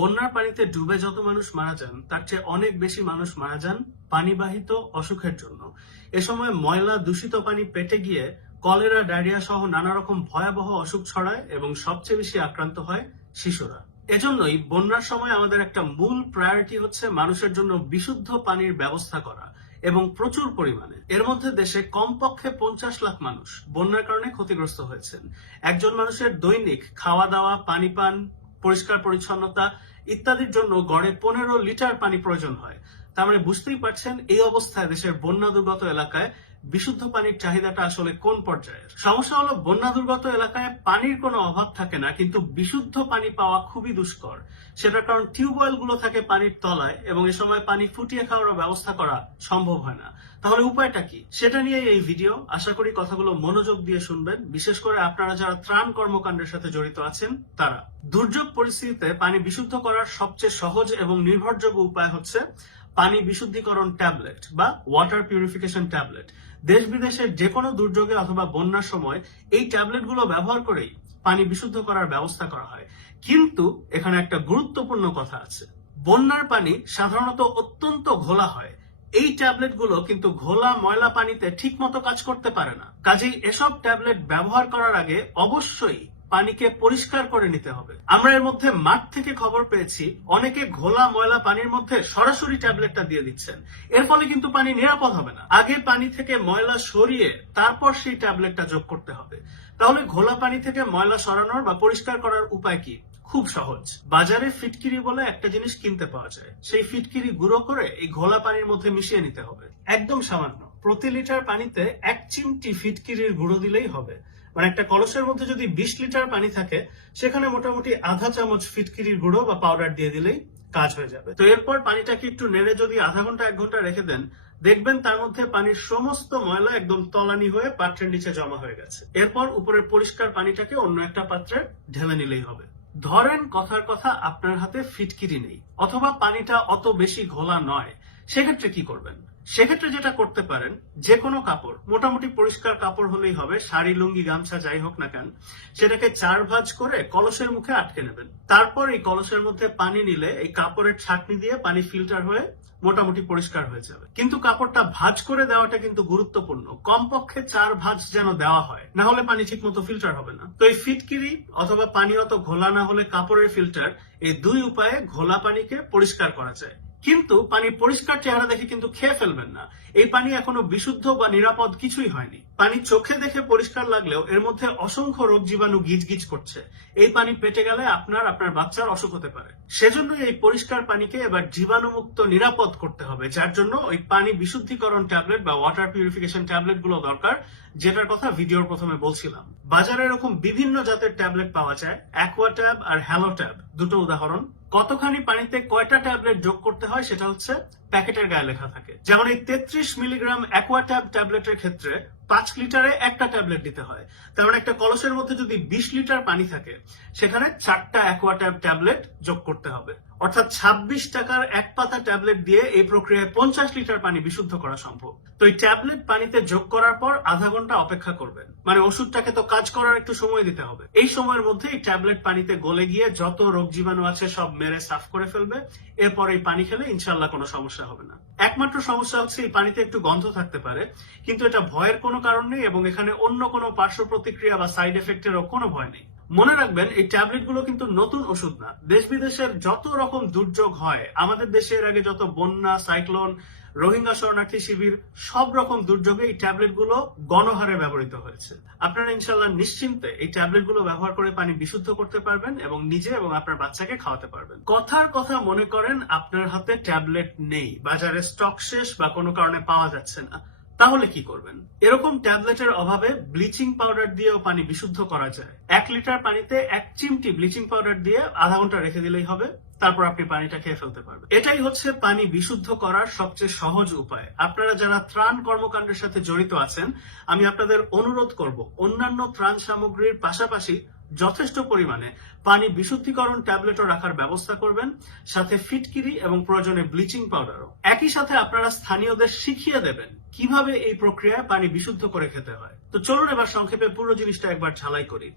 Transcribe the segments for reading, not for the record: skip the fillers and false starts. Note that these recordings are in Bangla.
বন্যার পানিতে ডুবে যত মানুষ মারা যান তার চেয়ে অনেক বেশি মানুষ মারা যান পানিবাহিত অসুখের জন্য। এ সময় ময়লা দূষিত পানি পেটে গিয়ে কলেরা, ডায়রিয়া সহ নানা রকম ভয়াবহ অসুখ ছড়ায় এবং সবচেয়ে বেশি আক্রান্ত হয় শিশুরা। এজন্যই বন্যার সময় আমাদের একটা মূল প্রায়োরিটি হচ্ছে মানুষের জন্য বিশুদ্ধ পানির ব্যবস্থা করা এবং প্রচুর পরিমাণে। এর মধ্যে দেশে কমপক্ষে 50 লাখ মানুষ বন্যার কারণে ক্ষতিগ্রস্ত হয়েছেন। একজন মানুষের দৈনিক খাওয়া দাওয়া, পানি পান, পরিষ্কার পরিচ্ছন্নতা ইত্যাদির জন্য গড়ে 15 লিটার পানি প্রয়োজন হয়। তার মানে বুঝতেই পারছেন এই অবস্থায় দেশের বন্যা দুর্গত এলাকায় বিশুদ্ধ পানির চাহিদাটা আসলে কোন পর্যায়ের। সমস্যা হলো বন্যা দুর্গত এলাকায় পানির কোনো অভাব থাকে না, কিন্তু বিশুদ্ধ পানি পাওয়া খুবই দুষ্কর। সেটার কারণ টিউবওয়েল গুলো থাকে পানির তলায় এবং এ সময় পানি ফুটিয়ে খাওয়ার ব্যবস্থা করা সম্ভব হয় না। তাহলে উপায়টা কি, সেটা নিয়ে এই ভিডিও। আশা করি কথাগুলো মনোযোগ দিয়ে শুনবেন, বিশেষ করে আপনারা যারা ত্রাণ কর্মকাণ্ডের সাথে জড়িত আছেন তারা। দুর্যোগ পরিস্থিতিতে পানি বিশুদ্ধ করার সবচেয়ে সহজ এবং নির্ভরযোগ্য উপায় হচ্ছে পানি বিশুদ্ধিকরণ ট্যাবলেট বা ওয়াটার পিউরিফিকেশন ট্যাবলেট। দেশ বিদেশের যে কোনো দুর্যোগে অথবা বন্যার সময় এই ট্যাবলেট গুলো ব্যবহার করেই পানি বিশুদ্ধ করার ব্যবস্থা করা হয়। কিন্তু এখানে একটা গুরুত্বপূর্ণ কথা আছে। বন্যার পানি সাধারণত অত্যন্ত ঘোলা হয়। এই ট্যাবলেট গুলো কিন্তু ঘোলা ময়লা পানিতে ঠিক মতো কাজ করতে পারে না। কাজেই এসব ট্যাবলেট ব্যবহার করার আগে অবশ্যই পানিকে পরিষ্কার করে নিতে হবে। আমরা এর মধ্যে মাঠ থেকে খবর পেয়েছি অনেকে ঘোলা ময়লা পানির মধ্যে সরাসরি ট্যাবলেটটা দিয়ে দিচ্ছেন। এর ফলে কিন্তু পানি নিরাপদ হবে না। আগে পানি থেকে ময়লা সরিয়ে তারপর সেই ট্যাবলেটটা যোগ করতে হবে। তাহলে ঘোলা পানি থেকে ময়লা সরানোর বা পরিষ্কার করার উপায় কি? খুব সহজ। বাজারে ফিটকিরি বলে একটা জিনিস কিনতে পাওয়া যায়। সেই ফিটকিরি গুঁড়ো করে এই ঘোলা পানির মধ্যে মিশিয়ে নিতে হবে। একদম সামান্য, প্রতি লিটার পানিতে 1 চিমটি ফিটকিরির গুঁড়ো দিলেই হবে। মানে একটা কলসের মধ্যে যদি 20 লিটার পানি থাকে সেখানে মোটামুটি আধা চামচ ফিটকিরির গুঁড়ো বা পাউডার দিয়ে দিলেই কাজ হয়ে যাবে। তো এরপর পানিটাকে একটু নেড়ে যদি আধা ঘন্টা 1 ঘন্টা রেখে দেন, দেখবেন তার মধ্যে পানির সমস্ত ময়লা একদম তলানি হয়ে পাত্রের নিচে জমা হয়ে গেছে। এরপর উপরের পরিষ্কার পানিটাকে অন্য একটা পাত্রে ঢেলে নিলেই হবে। ধরেন কথার কথা আপনার হাতে ফিটকিরি নেই অথবা পানিটা অত বেশি ঘোলা নয়, সেক্ষেত্রে কি করবেন? সেক্ষেত্রে যেটা করতে পারেন, যে কোনো কাপড়, মোটামুটি পরিষ্কার কাপড় হলেই হবে, শাড়ি, লুঙ্গি, গামছা যাই হোক না কেন, সেটাকে 4 ভাঁজ করে কলসের মুখে আটকে নেবেন। তারপর এই কলসের মধ্যে পানি নিলে এই কাপড়ের ছাঁকনি দিয়ে পানি ফিল্টার হয়ে মোটামুটি পরিষ্কার হয়ে যাবে। কিন্তু কাপড়টা ভাঁজ করে দেওয়াটা কিন্তু গুরুত্বপূর্ণ। কমপক্ষে 4 ভাঁজ যেন দেওয়া হয়, না হলে পানি ঠিক মতো ফিল্টার হবে না। তো এই ফিটকিরি অথবা পানি অত ঘোলা না হলে কাপড়ের ফিল্টার, এই 2 উপায়ে ঘোলা পানিকে পরিষ্কার করা যায়। কিন্তু পানি পরিষ্কার চেহারা দেখে কিন্তু খেয়ে ফেলবেন না। এই পানি এখনো বিশুদ্ধ বা নিরাপদ কিছুই হয়নি। পানি চোখে দেখে পরিষ্কার লাগলেও এর মধ্যে অসংখ্য রোগ জীবাণু গিজগিজ করছে। এই পানি পেটে গেলে আপনার বাচ্চার অসুখ হতে পারে। সেজন্য এই পরিষ্কার পানিকে এবার জীবাণুমুক্ত নিরাপদ করতে হবে, যার জন্য ওই পানি বিশুদ্ধিকরণ ট্যাবলেট বা ওয়াটার পিউরিফিকেশন ট্যাবলেট গুলো দরকার, যেটার কথা ভিডিওর প্রথমে বলছিলাম। বাজারে এরকম বিভিন্ন জাতের ট্যাবলেট পাওয়া যায়। অ্যাকোয়াট্যাব আর হ্যালোট্যাব দুটো উদাহরণ। কতখানি পানিতে কয়টা ট্যাবলেট যোগ করতে হয় সেটা হচ্ছে প্যাকেটের গায়ে লেখা থাকে। যেমন এই 33 মিলিগ্রাম অ্যাকোয়াট্যাব ট্যাবলেটের ক্ষেত্রে 5 লিটারে একটা ট্যাবলেট দিতে হয়। তার মানে একটা কলসের মধ্যে যদি 20 লিটার পানি থাকে সেখানে 4টা অ্যাকোয়াট্যাব ট্যাবলেট যোগ করতে হবে। অর্থাৎ 26 টাকার 1 পাতা ট্যাবলেট দিয়ে এই প্রক্রিয়ায় 50 লিটার পানি বিশুদ্ধ করা সম্ভব। তো এই ট্যাবলেট পানিতে যোগ করার পর আধা ঘন্টা অপেক্ষা করবেন। মানে ওষুধটাকে তো কাজ করার একটু সময় দিতে হবে। এই সময়ের মধ্যে এই ট্যাবলেট পানিতে গলে গিয়ে যত রোগ জীবাণু আছে সব মেরে সাফ করে ফেলবে। এরপর এই পানি খেলে ইনশাল্লাহ কোনো সমস্যা হবে না। একমাত্র সমস্যা হচ্ছে এই পানিতে একটু গন্ধ থাকতে পারে, কিন্তু এটা ভয়ের কোনো কারণ নেই এবং এখানে অন্য কোনো পার্শ্ব প্রতিক্রিয়া বা সাইড এফেক্টেরও কোনো ভয় নেই। মনে রাখবেন, এই ট্যাবলেট গুলো কিন্তু নতুন ওষুধ না। দেশ বিদেশের যত রকম দুর্যোগ হয়, আমাদের দেশে এর আগে যত বন্যা, সাইক্লোন, রোহিঙ্গা শরণার্থী শিবির, সব রকম দুর্যোগে এই ট্যাবলেট গুলো গণহারে ব্যবহৃত হয়েছে। আপনারা ইনশাল্লাহ নিশ্চিন্তে এই ট্যাবলেট গুলো ব্যবহার করে পানি বিশুদ্ধ করতে পারবেন এবং নিজে এবং আপনার বাচ্চাকে খাওয়াতে পারবেন। কথার কথা মনে করেন আপনার হাতে ট্যাবলেট নেই, বাজারে স্টক শেষ বা কোনো কারণে পাওয়া যাচ্ছে না, তাহলে কি করবেন? এরকম ট্যাবলেটের অভাবে ব্লিচিং পাউডার দিয়েও পানি বিশুদ্ধ করা যায়। 1 লিটার পানিতে 1 চিমটি ব্লিচিং পাউডার দিয়ে আধা ঘন্টা রেখে দিলেই হবে। তারপর আপনি পানিটা খেয়ে ফেলতে পারবেন। এটাই হচ্ছে পানি বিশুদ্ধ করার সবচেয়ে সহজ উপায়। আপনারা যারা ত্রাণ কর্মকাণ্ডের সাথে জড়িত আছেন, আমি আপনাদের অনুরোধ করব অন্যান্য ত্রাণ সামগ্রীর পাশাপাশি যথেষ্ট পরিমাণে পানি বিশুদ্ধিকরণ ট্যাবলেটও রাখার ব্যবস্থা করবেন, সাথে ফিটকিরি এবং প্রয়োজনে ব্লিচিং পাউডারও। একই সাথে আপনারা স্থানীয়দের শিখিয়ে দেবেন কিভাবে এই প্রক্রিয়ায় পানি বিশুদ্ধ করে খেতে হয়। তো চলুন এবার সংক্ষেপে পুরো জিনিসটা একবার ঝালাই করি।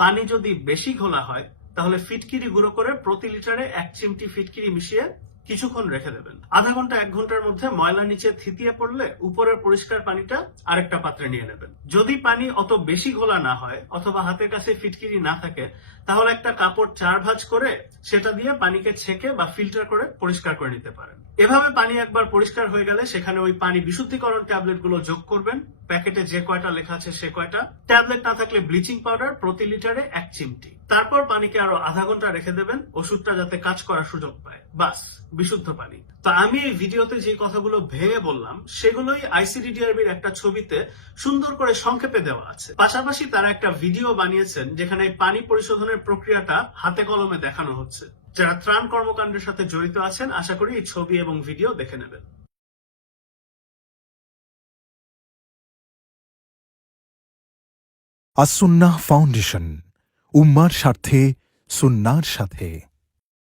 পানি যদি বেশি ঘোলা হয় তাহলে ফিটকিরি গুঁড়ো করে প্রতি লিটারে 1 চিমটি ফিটকিরি মিশিয়ে কিছুক্ষণ রেখে দেবেন। আধা ঘন্টা 1 ঘন্টার মধ্যে ময়লা নিচে থিতিয়ে পড়লে উপরের পরিষ্কার পানিটা আরেকটা পাত্রে নিয়ে নেবেন। যদি পানি অত বেশি ঘোলা না হয় অথবা হাতের কাছে ফিটকিরি না থাকে, তাহলে একটা কাপড় 4 ভাঁজ করে সেটা দিয়ে পানিকে ছেঁকে বা ফিল্টার করে পরিষ্কার করে নিতে পারেন। এভাবে পানি একবার পরিষ্কার হয়ে গেলে সেখানে ওই পানি বিশুদ্ধিকরণ ট্যাবলেট গুলো যোগ করবেন। প্যাকেটে যে কয়টা লেখা আছে সে কয়টা। ট্যাবলেট না থাকলে ব্লিচিং পাউডার প্রতি লিটারে 1 চিমটি। তারপর পানিকে আরো আধা ঘন্টা রেখে দেবেন ওষুধটা যাতে কাজ করার সুযোগ পায়। বাস, বিশুদ্ধ পানি। তো আমি এই ভিডিওতে যে কথাগুলো ভেঙে বললাম সেগুলোই আইসিডিডিআরবির একটা ছবিতে সুন্দর করে সংক্ষেপে দেওয়া আছে। পাশাপাশি তারা একটা ভিডিও বানিয়েছেন যেখানে পানি পরিশোধনের প্রক্রিয়াটা হাতে কলমে দেখানো হচ্ছে। যারা ত্রাণ কর্মকাণ্ডের সাথে জড়িত আছেন আশা করি এই ছবি এবং ভিডিও দেখে নেবেন। আস-সুন্নাহ ফাউন্ডেশন, উম্মার স্বার্থে সুন্নাহর সাথে।